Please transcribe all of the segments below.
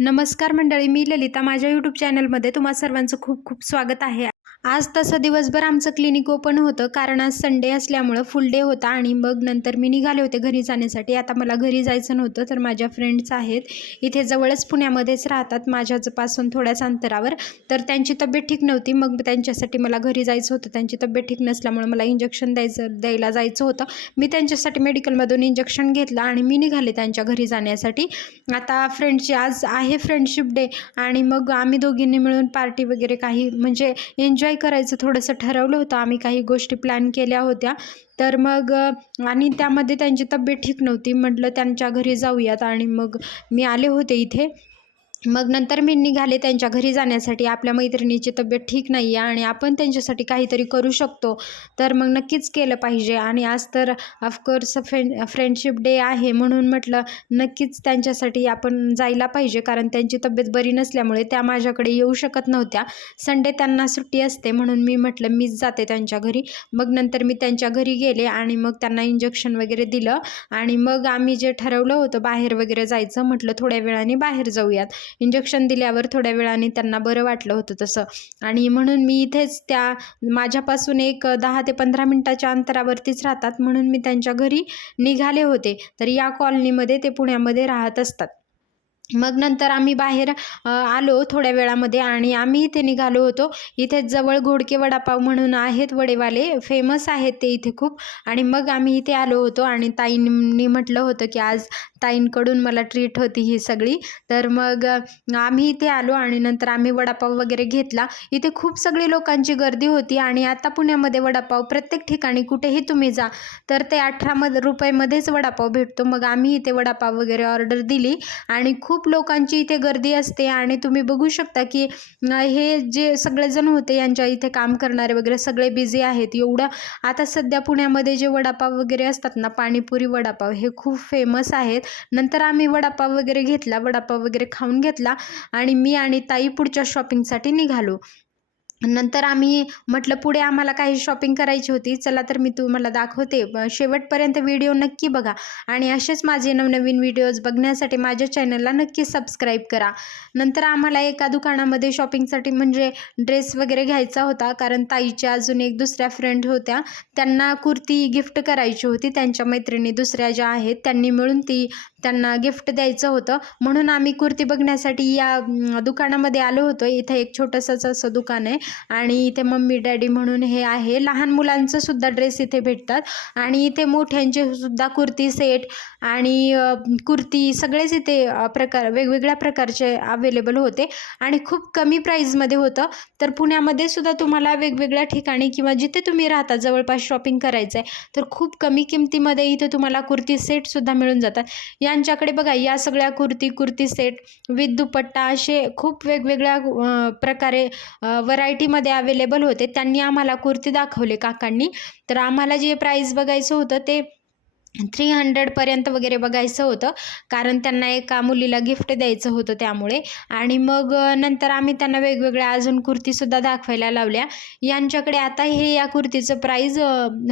नमस्कार मंडळी मी ललिता. माझ्या यूट्यूब चॅनलमध्ये तुम्हा सर्वांचं खूप खूप स्वागत आहे. आज तसं दिवसभर आमचं क्लिनिक ओपन होतं. कारण आज संडे असल्यामुळं फुल डे होता आणि मग नंतर मी निघाले होते घरी जाण्यासाठी. आता मला घरी जायचं नव्हतं तर माझ्या फ्रेंड्स आहेत. इथे जवळच पुण्यामध्येच राहतात माझ्यापासून थोड्याच अंतरावर. तर त्यांची तब्येत ठीक नव्हती. मग त्यांच्यासाठी मला घरी जायचं होतं. त्यांची तब्येत ठीक नसल्यामुळे मला इंजेक्शन द्यायचं द्यायला जायचं होतं. मी त्यांच्यासाठी मेडिकलमधून इंजेक्शन घेतलं आणि मी निघाले त्यांच्या घरी जाण्यासाठी. आता फ्रेंडची आज आहे फ्रेंडशिप डे आणि मग आम्ही दोघींनी मिळून पार्टी वगैरे काही म्हणजे एन्जॉय करायचं थोडंसं ठरवलं होतं. आम्ही काही गोष्टी प्लॅन केल्या होत्या. तर मग आणि त्यामध्ये त्यांची तब्येत ठीक नव्हती. म्हटलं त्यांच्या घरी जाऊयात. आणि मग मी आले होते इथे. मग नंतर मी निघाले त्यांच्या घरी जाण्यासाठी आपल्या मैत्रिणीची तब्येत ठीक नाही आहे आणि आपण त्यांच्यासाठी काहीतरी करू शकतो तर मग नक्कीच केलं पाहिजे. आणि आज तर ऑफकोर्स फ्रेंड फ्रेंडशिप डे आहे म्हणून म्हटलं नक्कीच त्यांच्यासाठी आपण जायला पाहिजे कारण त्यांची तब्येत बरी नसल्यामुळे त्या माझ्याकडे येऊ शकत नव्हत्या. संडे त्यांना सुट्टी असते म्हणून मी म्हटलं मीच जाते त्यांच्या घरी. मग नंतर मी त्यांच्या घरी गेले आणि मग त्यांना इंजेक्शन वगैरे दिलं. आणि मग आम्ही जे ठरवलं होतं बाहेर वगैरे जायचं म्हटलं थोड्या वेळाने बाहेर जाऊयात. इंजेक्शन दिल्यावर थोड्या वेळाने त्यांना बरं वाटलं होतं तसं. आणि म्हणून मी इथेच त्या माझ्यापासून एक दहा ते पंधरा मिनटाच्या अंतरावरतीच राहतात. म्हणून मी त्यांच्या घरी निघाले होते. तर या कॉलनीमध्ये ते पुण्यामध्ये राहत असतात. मग नंतर आम्ही बाहेर आलो थोड्या वेळामध्ये आणि आम्ही इथे निघालो होतो. इथे जवळ घोडके वडापाव म्हणून आहेत वडेवाले. फेमस आहेत ते इथे खूप. आणि मग आम्ही इथे आलो होतो आणि ताईंनी म्हटलं होतं की आज ताईंकडून मला ट्रीट होती ही सगळी. तर मग आम्ही इथे आलो आणि नंतर आम्ही वडापाव वगैरे घेतला. इथे खूप सगळी लोकांची गर्दी होती आणि आता पुण्यामध्ये वडापाव प्रत्येक ठिकाणी कुठेही तुम्ही जा तर ते अठरा म रुपयेमध्येच वडापाव भेटतो. मग आम्ही इथे वडापाव वगैरे ऑर्डर दिली आणि खूप खूप लोकांची इथे गर्दी असते आणि तुम्ही बघू शकता की हे जे सगळेजण होते यांच्या इथे काम करणारे वगैरे सगळे बिझी आहेत. एवढं आता सध्या पुण्यामध्ये जे वडापाव वगैरे असतात ना पाणीपुरी वडापाव हे खूप फेमस आहेत. नंतर आम्ही वडापाव वगैरे घेतला वडापाव वगैरे खाऊन घेतला आणि मी आणि ताई पुढच्या शॉपिंगसाठी निघालो. नंतर आम्ही म्हटलं पुढे आम्हाला काही शॉपिंग करायची होती चला तर मी तुम्हाला दाखवते. शेवटपर्यंत व्हिडिओ नक्की बघा आणि असेच माझे नवनवीन व्हिडिओज बघण्यासाठी माझ्या चॅनलला नक्की सबस्क्राईब करा. नंतर आम्हाला एका दुकानामध्ये शॉपिंगसाठी म्हणजे ड्रेस वगैरे घ्यायचा होता कारण ताईच्या अजून एक दुसऱ्या फ्रेंड होत्या. त्यांना कुर्ती गिफ्ट करायची होती. त्यांच्या मैत्रिणी दुसऱ्या ज्या आहेत त्यांनी मिळून ती त्यांना गिफ्ट द्यायचं होतं. म्हणून आम्ही कुर्ती बघण्यासाठी या दुकानामध्ये आलो होतो. इथं एक छोटंसंच असं दुकान आहे. आणि इथे मम्मी डॅडी म्हणून हे आहे. लहान मुलांचं सुद्धा ड्रेस इथे भेटतात. आणि इथे मोठ्यांचे सुद्धा कुर्ती सेट आणि कुर्ती सगळेच इथे प्रकार वेगवेगळ्या प्रकारचे अवेलेबल होते. आणि खूप कमी प्राईजमध्ये होतं. तर पुण्यामध्ये सुद्धा तुम्हाला वेगवेगळ्या ठिकाणी किंवा जिथे तुम्ही राहता जवळपास शॉपिंग करायचं आहे तर खूप कमी किमतीमध्ये इथे तुम्हाला कुर्ती सेटसुद्धा मिळून जातात. यांच्याकडे बघा या सगळ्या कुर्ती कुर्ती सेट विथ दुपट्टा असे खूप वेगवेगळ्या प्रकारे व्हरायटी व्हरायटीमध्ये अवेलेबल होते. त्यांनी आम्हाला कुर्ती दाखवले काकांनी. तर आम्हाला जे प्राईस बघायचं होतं ते थ्री हंड्रेडपर्यंत वगैरे बघायचं होतं. कारण त्यांना एका मुलीला गिफ्ट द्यायचं होतं त्यामुळे. आणि मग नंतर आम्ही त्यांना वेगवेगळ्या अजून कुर्तीसुद्धा दाखवायला लावल्या. यांच्याकडे आता हे या कुर्तीचं प्राईज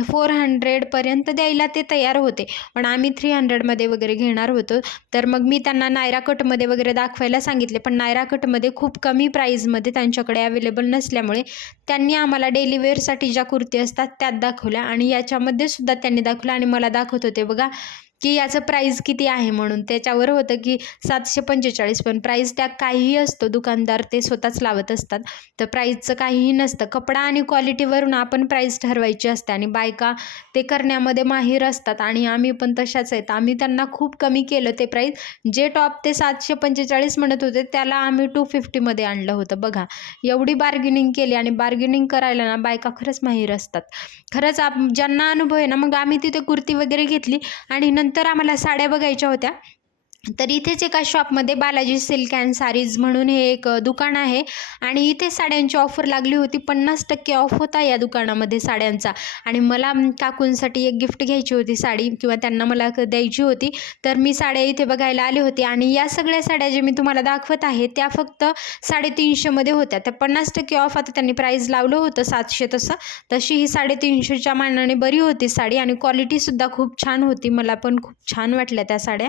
फोर हंड्रेडपर्यंत द्यायला ते तयार होते. पण आम्ही थ्री हंड्रेडमध्ये वगैरे घेणार होतो. तर मग मी त्यांना नायरा कटमध्ये वगैरे दाखवायला सांगितले. पण नायरा कटमध्ये खूप कमी प्राईजमध्ये त्यांच्याकडे अवेलेबल नसल्यामुळे त्यांनी आम्हाला डेली वेअरसाठी ज्या कुर्ती असतात त्यात दाखवल्या. आणि याच्यामध्ये सुद्धा त्यांनी दाखवलं आणि मला दाखवतो होते. बघा की याचं प्राईस किती आहे म्हणून. त्याच्यावर होतं की सातशे पंचेचाळीस पण प्राईस त्या काहीही असतो दुकानदार ते स्वतःच लावत असतात. तर प्राईजचं काहीही नसतं. कपडा आणि क्वालिटीवरून आपण प्राईस ठरवायची असते आणि बायका ते करण्यामध्ये माहीर असतात आणि आम्ही पण तशाच आहेत. आम्ही त्यांना खूप कमी केलं ते प्राईस जे टॉप ते सातशे पंचेचाळीस म्हणत होते त्याला आम्ही टू फिफ्टीमध्ये आणलं होतं. बघा एवढी बार्गेनिंग केली आणि बार्गेनिंग करायला ना बायका खरंच माहीर असतात. खरंच आप ज्यांना अनुभव आहे ना मग आम्ही तिथे कुर्ती वगैरे घेतली आणि नंतर आम्हाला साड्या बघायच्या होत्या. तर इथेच एका शॉपमध्ये बालाजी सिल्क अँड सारीज म्हणून हे एक दुकान आहे. आणि इथे साड्यांची ऑफर लागली होती. पन्नास टक्के ऑफ होता या दुकानामध्ये साड्यांचा. आणि मला काकूंसाठी एक गिफ्ट घ्यायची होती साडी किंवा त्यांना मला द्यायची होती. तर मी साड्या इथे बघायला आले होते. आणि या सगळ्या साड्या जे मी तुम्हाला दाखवत आहे त्या फक्त साडेतीनशेमध्ये होत्या. त्या पन्नास टक्के ऑफ आता त्यांनी प्राईस लावलं होतं सातशे तसं. तशी ही साडेतीनशेच्या मानाने बरी होती साडी. आणि क्वालिटीसुद्धा खूप छान होती. मला पण खूप छान वाटल्या त्या साड्या.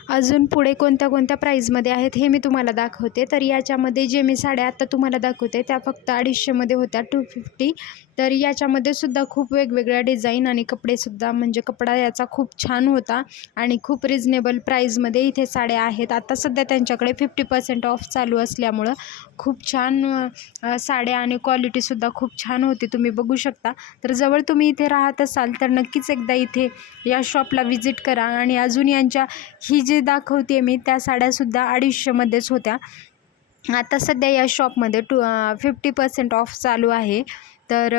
अजून पुढे कोणत्या कोणत्या प्राईजमध्ये आहेत हे मी तुम्हाला दाखवते. तर याच्यामध्ये जे मी साड्या आत्ता तुम्हाला दाखवते त्या फक्त अडीचशेमध्ये होत्या टू फिफ्टी तर याच्यामध्ये सुद्धा खूप वेगवेगळ्या डिझाईन आणि कपडेसुद्धा म्हणजे कपडा याचा खूप छान होता आणि खूप रिजनेबल प्राईजमध्ये इथे साड्या आहेत. आता सध्या त्यांच्याकडे फिफ्टी पर्सेंट ऑफ चालू असल्यामुळं खूप छान साड्या आणि क्वालिटीसुद्धा खूप छान होती. तुम्ही बघू शकता. तर जवळ तुम्ही इथे राहत असाल तर नक्कीच एकदा इथे या शॉपला व्हिजिट करा आणि अजून यांच्या ही जी दाखवते मी. त्या साड्यासुद्धा अडीचशेमध्येच होत्या. आता सध्या या शॉपमध्ये टू फिफ्टी पर्सेंट ऑफ चालू आहे. तर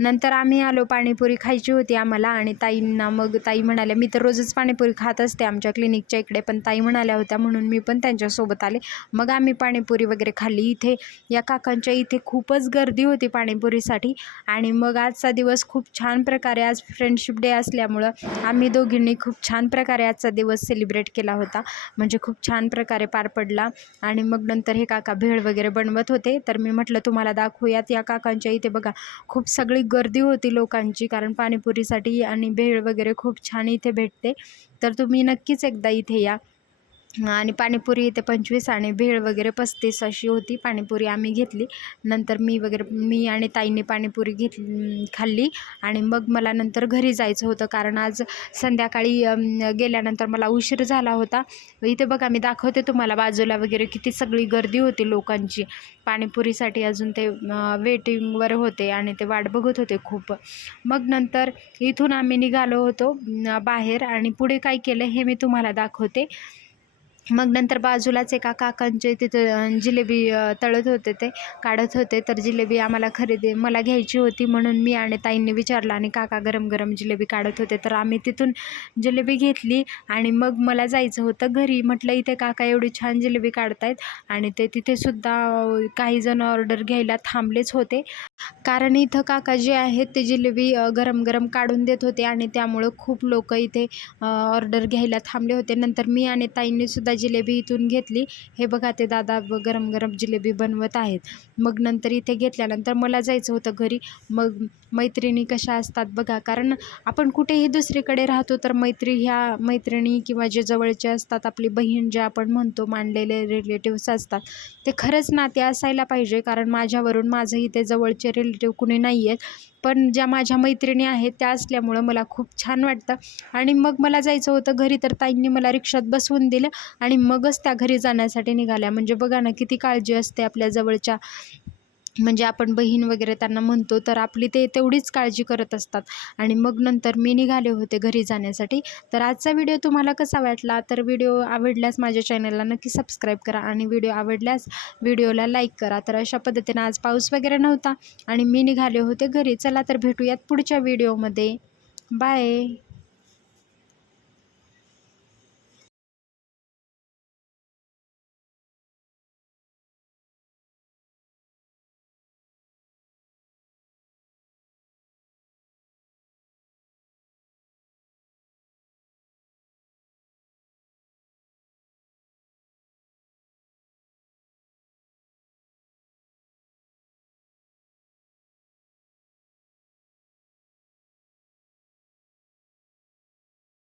नंतर आम्ही आलो पाणीपुरी खायची होती आम्हाला आणि ताईंना मग ताई म्हणाल्या मी तर रोजच पाणीपुरी खात असते आमच्या क्लिनिकच्या इकडे पण ताई म्हणाल्या होत्या म्हणून मी पण त्यांच्यासोबत आले. मग आम्ही पाणीपुरी वगैरे खाल्ली. इथे या काकांच्या इथे खूपच गर्दी होती पाणीपुरीसाठी आणि मग आजचा दिवस खूप छान प्रकारे आज फ्रेंडशिप डे असल्यामुळं आम्ही दोघींनी खूप छान प्रकारे आजचा दिवस सेलिब्रेट केला होता. म्हणजे खूप छान प्रकारे पार पडला आणि मग नंतर हे काका भेळ वगैरे बनवत होते. तर मी म्हटलं तुम्हाला दाखवूयात या काकांच्या इथे बघा. खूप सगळी गर्दी होती लोकांची कारण पाणीपुरीसाठी आणि भेळ वगैरे खूप छान इथे भेटते. तर तुम्ही नक्कीच एकदा इथे या. आणि पाणीपुरी इथे पंचवीस आणि भेळ वगैरे पस्तीस अशी होती. पाणीपुरी आम्ही घेतली. नंतर मी वगैरे मी आणि ताईंनी पाणीपुरी घेतली खाल्ली. आणि मग मला नंतर घरी जायचं होतं. कारण आज संध्याकाळी गेल्यानंतर मला उशीर झाला होता. इथे बघा मी दाखवते तुम्हाला बाजूला वगैरे किती सगळी गर्दी होती लोकांची. पाणीपुरीसाठी अजून ते वेटिंगवर होते आणि ते वाट बघत होते खूप. मग नंतर इथून आम्ही निघालो होतो बाहेर. आणि पुढे काय केलं हे मी तुम्हाला दाखवते. मग नंतर बाजूलाच एका काकांचे तिथं जिलेबी तळत होते ते काढत होते. तर जिलेबी आम्हाला खरेदी मला घ्यायची होती म्हणून मी आणि ताईंनी विचारलं आणि काका गरम गरम जिलेबी काढत होते. तर आम्ही तिथून जिलेबी घेतली आणि मग मला जायचं होतं घरी. म्हटलं इथे काका एवढी छान जिलेबी काढतायत. आणि ते तिथेसुद्धा काही जण ऑर्डर घ्यायला थांबलेच होते. कारण इथं काका जे आहेत ते जिलेबी गरम गरम काढून देत होते आणि त्यामुळं खूप लोक इथे ऑर्डर घ्यायला थांबले होते. नंतर मी आणि ताईंनीसुद्धा आता जिलेबी इथून घेतली. हे बघा ते दादा गरम गरम जिलेबी बनवत आहेत. मग नंतर इथे घेतल्यानंतर मला जायचं होतं घरी. मग मैत्रिणी कशा असतात बघा कारण आपण कुठेही दुसरीकडे राहतो तर मैत्री ह्या मैत्रिणी किंवा जे जवळचे असतात आपली बहीण जे आपण म्हणतो मांडलेले रिलेटिव्स असतात. ते खरंच नाते असायला पाहिजे कारण माझ्यावरून माझं इथे जवळचे रिलेटिव्ह कुणी नाही आहेत पण ज्या माझ्या मैत्रिणी आहेत त्या असल्यामुळं मला खूप छान वाटतं. आणि मग मला जायचं होतं घरी तर ताईंनी मला रिक्षात बसवून दिलं आणि मगच त्या घरी जाण्यासाठी निघाल्या. म्हणजे बघा ना किती काळजी असते आपल्या जवळच्या म्हणजे आपण बहीण वगैरे त्यांना म्हणतो तर आपली ते तेवढीच काळजी करत असतात. आणि मग नंतर मी निघाले होते घरी जाण्यासाठी. तर आजचा व्हिडिओ तुम्हाला कसा वाटला? तर व्हिडिओ आवडल्यास माझ्या चॅनलला नक्की सबस्क्राईब करा आणि व्हिडिओ आवडल्यास व्हिडिओला लाईक करा. तर अशा पद्धतीने आज पाऊस वगैरे नव्हता आणि मी निघाले होते घरी. चला तर भेटूयात पुढच्या व्हिडिओमध्ये. बाय!